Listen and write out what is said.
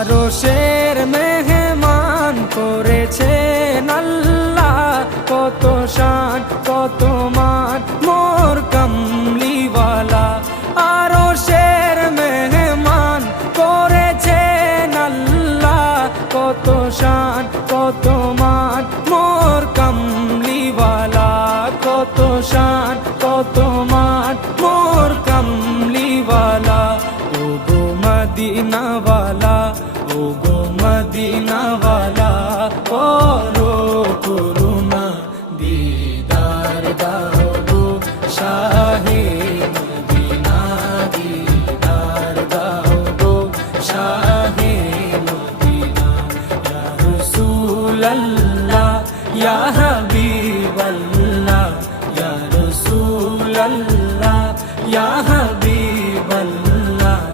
আরশের মেহমান করেছেন আল্লাহ, কত শান কত মান মোর কামলিওয়ালা। আরশের মেহমান করেছেন আল্লাহ, কত শান কত মান মোর কামলিওয়ালা, কত শান কত মান মোর কামলিওয়ালা। ও গো মদিনাওয়ালা, ও গো মদিনাওয়ালা।